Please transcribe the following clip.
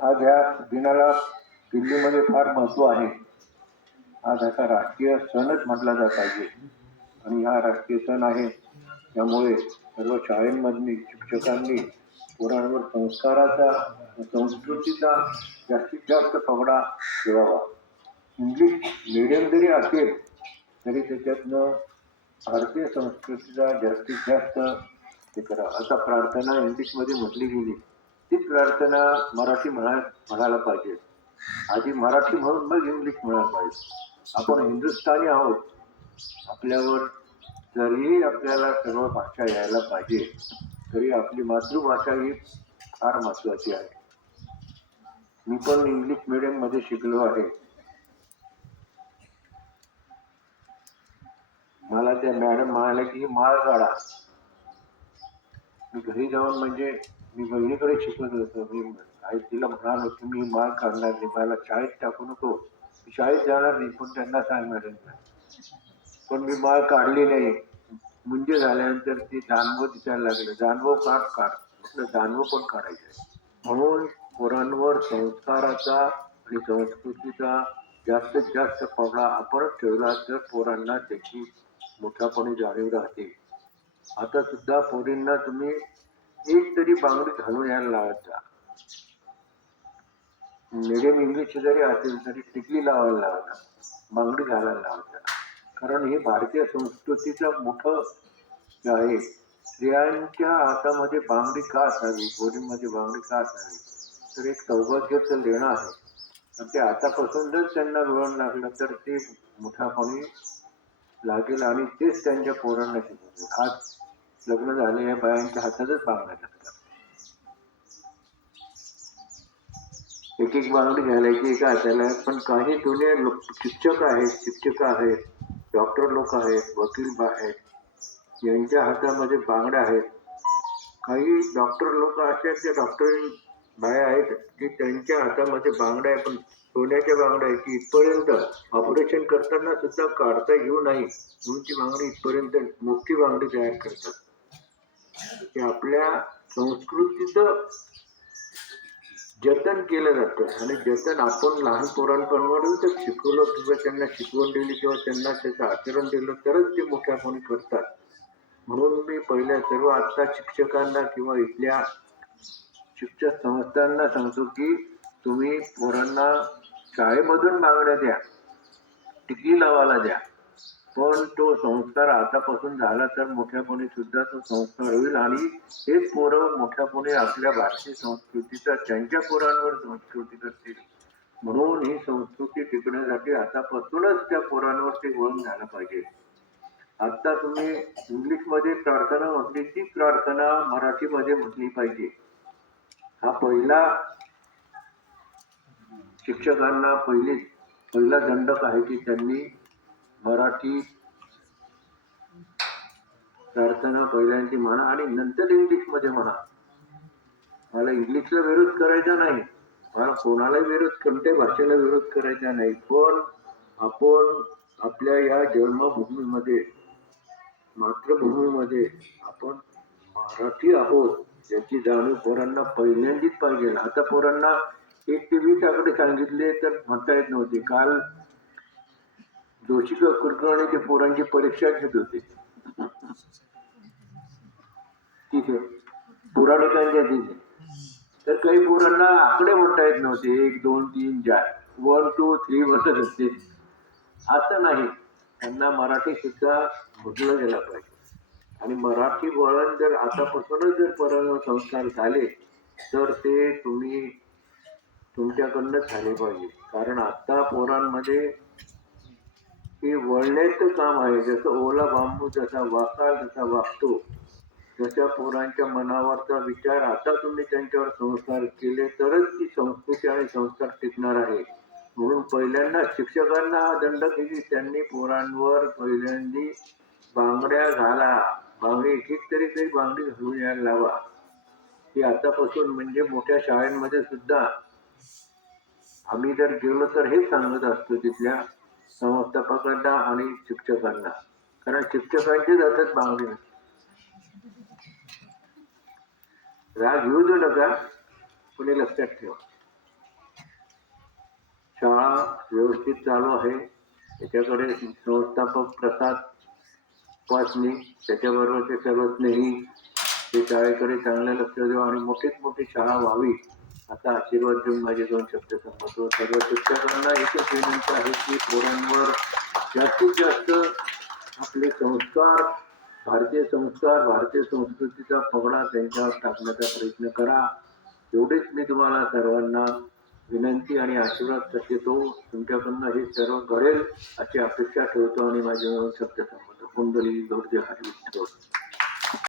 आज ह्या दिनाला दिल्लीमध्ये फार महत्त्व आहे. आज याचा राष्ट्रीय सणच म्हटला जात पाहिजे आणि हा राष्ट्रीय सण आहे. त्यामुळे सर्व शाळांमधली शिक्षकांनी पोरांवर संस्काराचा संस्कृतीचा जास्तीत जास्त पगडा ठेवावा. इंग्लिश मीडियम जरी असेल तरी त्याच्यातनं भारतीय संस्कृतीचा जास्तीत जास्त ते करा. आता प्रार्थना इंग्लिशमध्ये म्हटली गेली, तीच प्रार्थना मराठी म्हणायला पाहिजे. आधी मराठी म्हणून मग इंग्लिश म्हणायला पाहिजे. आपण हिंदुस्थानी आहोत. आपल्यावर जरीही आपल्याला सर्व भाषा यायला पाहिजे तरी आपली मातृभाषा ही फार महत्वाची आहे. मी पण इंग्लिश मीडियम मध्ये शिकलो आहे. मला त्या मॅडम म्हणाल्या की माळ काढा. मी घरी जाऊन म्हणजे मी बहिणीकडे शिकवत होतो. मी आई तिला म्हणालो की मी माळ काढणार नाही, मला शाळेत टाकू नको, मी शाळेत जाणार नाही, पण त्यांना सांग मॅडम. पण मी माळ काढली नाही. म्हणजे झाल्यानंतर ते जानवं दिसायला लागलं. जानवं काढ म्हटलं जानवं पण काढायचं. म्हणून पोरांवर संस्काराचा आणि संस्कृतीचा जास्तीत जास्त पगडा आपणच ठेवला तर पोरांना त्याची मोठ्यापणे जाणीव राहते. आता सुद्धा पोरींना तुम्ही एक तरी बांगडी घालून यायला लावत जा. मीडियम इंग्लिश जरी असेल तरी टिकली लावायला लावता, बांगडी घालायला लावता. कारण हे भारतीय संस्कृतीचं मोठं आहे. स्त्रियांच्या हातामध्ये बांगडी का असावी, पोरींमध्ये बांगडी का असावी, तर एक सौभाग्याचं लेणं आहे. आणि ते आतापासून जर त्यांना वळण लागलं तर ते मोठ्यापणे लागेल आणि तेच त्यांच्या पोरांना शिकवतील. आज लग्न झालेल्या बायांच्या हातातच बांगड्या लागतात. एक एक बांगडी घालायची एका हाताला. पण काही जुने शिक्षक आहेत, डॉक्टर लोक आहेत, वकील आहेत, यांच्या हातामध्ये बांगड्या आहेत. काही डॉक्टर लोक असे ते डॉक्टर बाया आहेत की त्यांच्या हातामध्ये बांगड्या आहे, पण सोन्याच्या बांगड्या आहे की इथपर्यंत ऑपरेशन करताना सुद्धा काढता येऊ नये म्हणून ती बांगडी इथपर्यंत मोठी बांगडी तयार करतात. ते आपल्या संस्कृतीचं जतन केलं जातं आणि जतन आपण लहान पोरांपर्यंत तर शिकवलं किंवा त्यांना शिकवण दिली किंवा त्यांना त्याचं आचरण दिलं तरच ते मोठ्यापणे करतात. म्हणून मी पहिल्या सर्व आत्ता शिक्षकांना किंवा इथल्या शिक्षक संस्थांना सांगतो की तुम्ही पोरांना शाळेमधून बांगड्या द्या, टिकली लावायला द्या, पण तो संस्कार आतापासून झाला तर मोठ्यापणे सुद्धा तो संस्कार होईल आणि हेच पोरं मोठ्यापणे आपल्या भारतीय संस्कृतीचा त्यांच्या पोरांवर संस्कृती करतील. म्हणून ही संस्कृती टिकण्यासाठी आतापासूनच त्या पोरांवर ते वळण झालं पाहिजे. आता तुम्ही इंग्लिशमध्ये प्रार्थना म्हटली, ती प्रार्थना मराठीमध्ये म्हटली पाहिजे. हा पहिला शिक्षकांना पहिला दंडक आहे की त्यांनी मराठी प्रार्थना पहिल्यांदी म्हणा आणि नंतर इंग्लिशमध्ये म्हणा. मला इंग्लिशला विरोध करायचा नाही, मला कोणाला विरोध, कोणत्या भाषेला विरोध करायचा नाही, पण आपण आपल्या या जन्मभूमीमध्ये मातृभूमीमध्ये आपण मराठी आहोत याची जाणीव पोरांना पहिल्यांदीच पाहिजे. आता पोरांना 1 ते 20 आकडे सांगितले तर म्हणता येत नव्हते. काल जोशी कुलकर्णी ते पोरांची परीक्षा घेत होते तिथे पुराणिकांच्या तिथे. तर काही पोरांना आकडे म्हणता येत नव्हते. 1 2 3 4 1 2 3 म्हणत होते. असं नाही, त्यांना मराठी सुद्धा म्हटलं गेलं पाहिजे. आणि मराठी वळण जर आतापासूनच जर पोरांवर संस्कार झाले तर ते तुम्ही तुमच्याकडनं झाले पाहिजे. कारण आता पोरांमध्ये हे वळण्याचं काम आहे. जसं ओला बांबू जसा वाकाल जसा वागतो तशा पोरांच्या मनावरचा विचार आता तुम्ही त्यांच्यावर संस्कार केले तरच ती संस्कृती आणि संस्कार टिकणार आहे. म्हणून पहिल्यांदा शिक्षकांना हा दंड केली, त्यांनी पोरांवर पहिल्यांदी बांगड्या घाला, बांगडी एक तरी बांगडी घालून यायला लावा. ती आतापासून म्हणजे मोठ्या शाळांमध्ये सुद्धा आम्ही जर गेलो तर हेच सांगत असतो तिथल्या संस्थापकांना आणि शिक्षकांना. कारण शिक्षकांचीच हातात बांगडी नसते. राग घेऊ देऊ नका, पण हे लक्षात ठेवा. शाळा व्यवस्थित चालू आहे. त्याच्याकडे संस्थापक प्रसाद वाचणे, त्याच्याबरोबर ते सर्व स्नेही ते शाळेकडे चांगलं लक्ष देऊ आणि मोठीच मोठी शाळा व्हावी असा आशीर्वाद देऊन माझे 2 शब्द संपवतो. सर्व शिक्षकांना एकच विनंती आहे की पोरांवर जास्तीत जास्त आपले संस्कार, भारतीय संस्कार, भारतीय संस्कृतीचा पगडा त्यांच्यावर टाकण्याचा प्रयत्न करा. एवढीच मी तुम्हाला सर्वांना विनंती आणि आशीर्वाद देतो. तुमच्याकडनं हे सर्व घडेल अशी अपेक्षा ठेवतो आणि माझे 2 शब्द संपवतो. कुंडली गौरदेव हरी विठ्ठल.